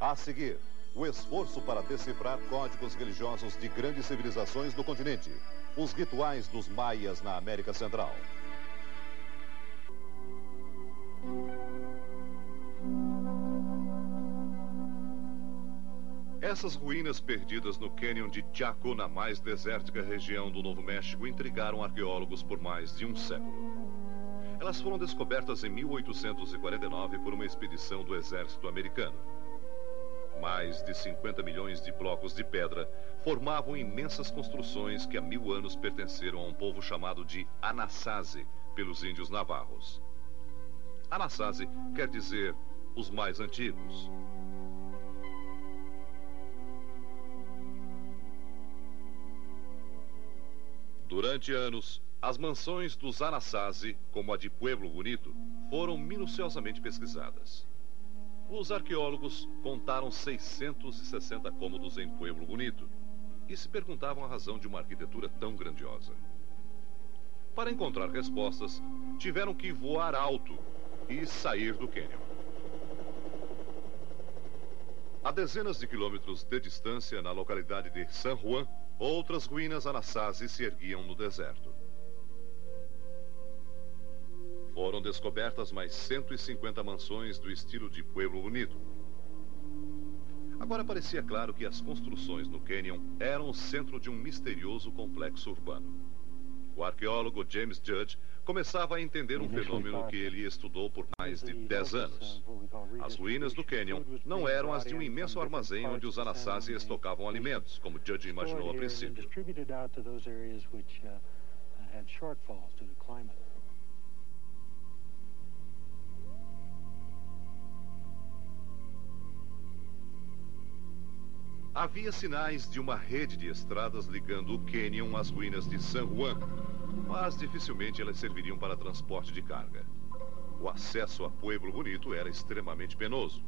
A seguir, o esforço para decifrar códigos religiosos de grandes civilizações do continente. Os rituais dos maias na América Central. Essas ruínas perdidas no cânion de Chaco, na mais desértica região do Novo México, intrigaram arqueólogos por mais de um século. Elas foram descobertas em 1849 por uma expedição do exército americano. Mais de 50 milhões de blocos de pedra formavam imensas construções que há 1000 anos pertenceram a um povo chamado de Anasazi pelos índios navarros. Anasazi quer dizer os mais antigos. Durante anos, as mansões dos Anasazi, como a de Pueblo Bonito, foram minuciosamente pesquisadas. Os arqueólogos contaram 660 cômodos em Pueblo Bonito e se perguntavam a razão de uma arquitetura tão grandiosa. Para encontrar respostas, tiveram que voar alto e sair do cânion. A dezenas de quilômetros de distância, na localidade de San Juan, outras ruínas Anasazi se erguiam no deserto. Foram descobertas mais 150 mansões do estilo de Pueblo Bonito. Agora parecia claro que as construções no cânion eram o centro de um misterioso complexo urbano. O arqueólogo James Judge começava a entender um fenômeno que ele estudou por mais de 10 anos. As ruínas do cânion não eram as de um imenso armazém onde os Anasazi estocavam alimentos, como Judge imaginou a princípio. Havia sinais de uma rede de estradas ligando o cânion às ruínas de San Juan, mas dificilmente elas serviriam para transporte de carga. O acesso a Pueblo Bonito era extremamente penoso.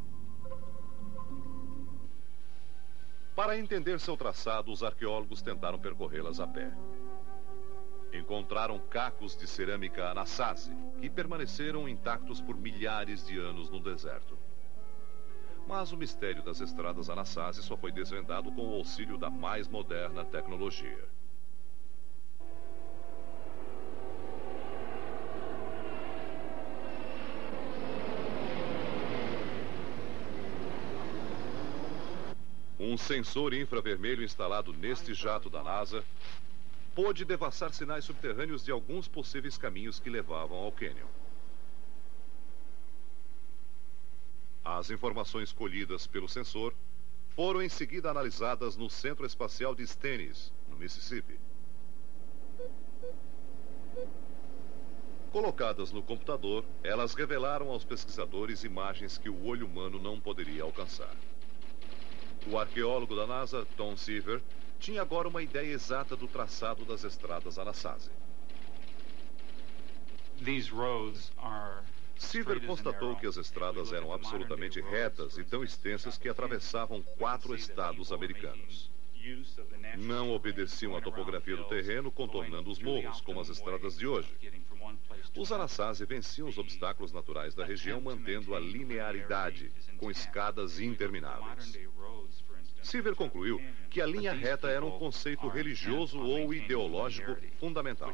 Para entender seu traçado, os arqueólogos tentaram percorrê-las a pé. Encontraram cacos de cerâmica Anasazi, que permaneceram intactos por milhares de anos no deserto. Mas o mistério das estradas Anasazi só foi desvendado com o auxílio da mais moderna tecnologia. Um sensor infravermelho instalado neste jato da NASA pôde devassar sinais subterrâneos de alguns possíveis caminhos que levavam ao cânion. As informações colhidas pelo sensor foram em seguida analisadas no Centro Espacial de Stennis, no Mississippi. Colocadas no computador, elas revelaram aos pesquisadores imagens que o olho humano não poderia alcançar. O arqueólogo da NASA, Tom Seaver, tinha agora uma ideia exata do traçado das estradas Anasazi. Seaver constatou que as estradas eram absolutamente retas e tão extensas que atravessavam 4 estados americanos. Não obedeciam à topografia do terreno, contornando os morros, como as estradas de hoje. Os Anasazi venciam os obstáculos naturais da região, mantendo a linearidade, com escadas intermináveis. Seaver concluiu que a linha reta era um conceito religioso ou ideológico fundamental.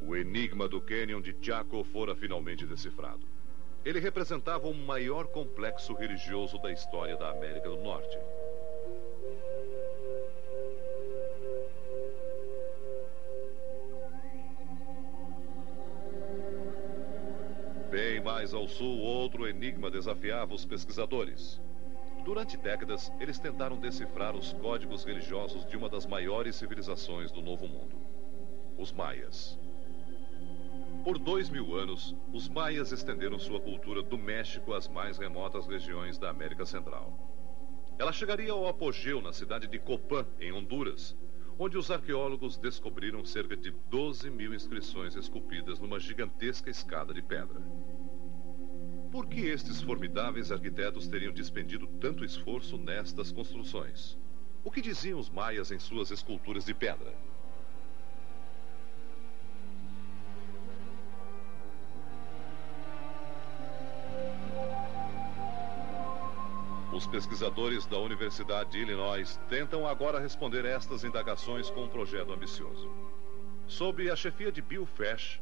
O enigma do cânion de Chaco fora finalmente decifrado. Ele representava o maior complexo religioso da história da América do Norte. Bem mais ao sul, outro enigma desafiava os pesquisadores. Durante décadas, eles tentaram decifrar os códigos religiosos de uma das maiores civilizações do Novo Mundo, os Maias. Por 2000 anos, os Maias estenderam sua cultura do México às mais remotas regiões da América Central. Ela chegaria ao apogeu na cidade de Copán, em Honduras, onde os arqueólogos descobriram cerca de 12.000 inscrições esculpidas numa gigantesca escada de pedra. Por que estes formidáveis arquitetos teriam despendido tanto esforço nestas construções? O que diziam os maias em suas esculturas de pedra? Os pesquisadores da Universidade de Illinois tentam agora responder estas indagações com um projeto ambicioso. Sob a chefia de Bill Fesch,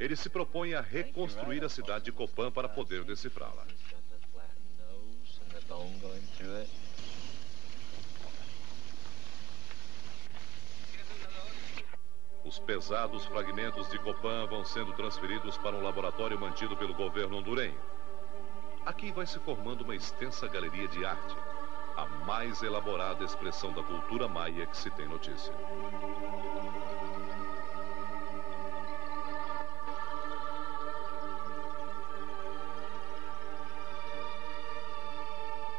ele se propõe a reconstruir a cidade de Copan para poder decifrá-la. Os pesados fragmentos de Copan vão sendo transferidos para um laboratório mantido pelo governo hondurenho. Aqui vai se formando uma extensa galeria de arte, a mais elaborada expressão da cultura maia que se tem notícia.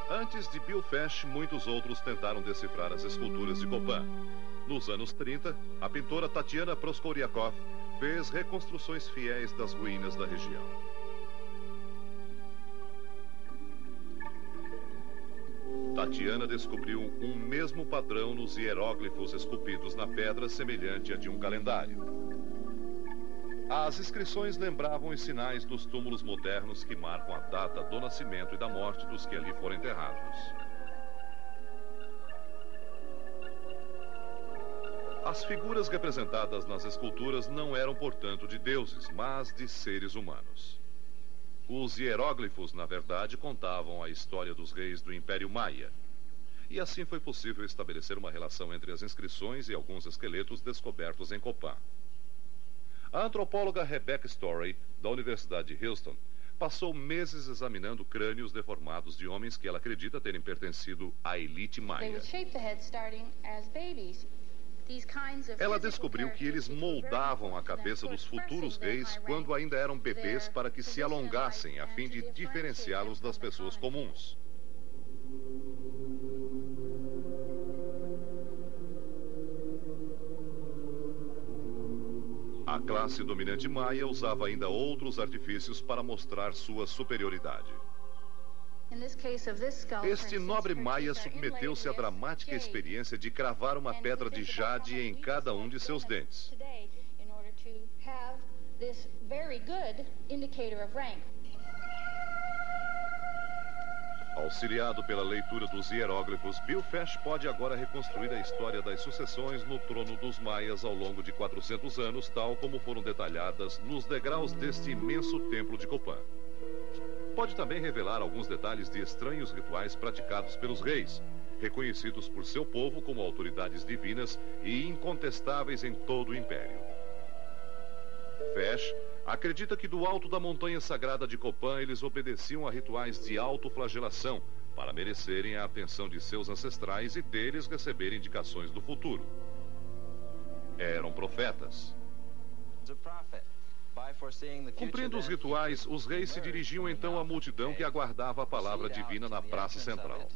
Antes de Bill Fesch, muitos outros tentaram decifrar as esculturas de Copan. Nos anos 30, a pintora Tatiana Proskoriakov fez reconstruções fiéis das ruínas da região. Tatiana descobriu um mesmo padrão nos hieróglifos esculpidos na pedra, semelhante a de um calendário. As inscrições lembravam os sinais dos túmulos modernos que marcam a data do nascimento e da morte dos que ali foram enterrados. As figuras representadas nas esculturas não eram, portanto, de deuses, mas de seres humanos. Os hieróglifos, na verdade, contavam a história dos reis do Império Maia. E assim foi possível estabelecer uma relação entre as inscrições e alguns esqueletos descobertos em Copan. A antropóloga Rebecca Story, da Universidade de Houston, passou meses examinando crânios deformados de homens que ela acredita terem pertencido à elite maia. Ela descobriu que eles moldavam a cabeça dos futuros reis quando ainda eram bebês para que se alongassem, a fim de diferenciá-los das pessoas comuns. A classe dominante maia usava ainda outros artifícios para mostrar sua superioridade. Este nobre maia submeteu-se à dramática experiência de cravar uma pedra de jade em cada um de seus dentes. Auxiliado pela leitura dos hieróglifos, Bill Fesch pode agora reconstruir a história das sucessões no trono dos maias ao longo de 400 anos, tal como foram detalhadas nos degraus deste imenso templo de Copan. Pode também revelar alguns detalhes de estranhos rituais praticados pelos reis, reconhecidos por seu povo como autoridades divinas e incontestáveis em todo o império. Fesch acredita que do alto da montanha sagrada de Copan eles obedeciam a rituais de autoflagelação para merecerem a atenção de seus ancestrais e deles receberem indicações do futuro. Eram profetas. Cumprindo os rituais, os reis se dirigiam então à multidão que aguardava a palavra divina na praça central.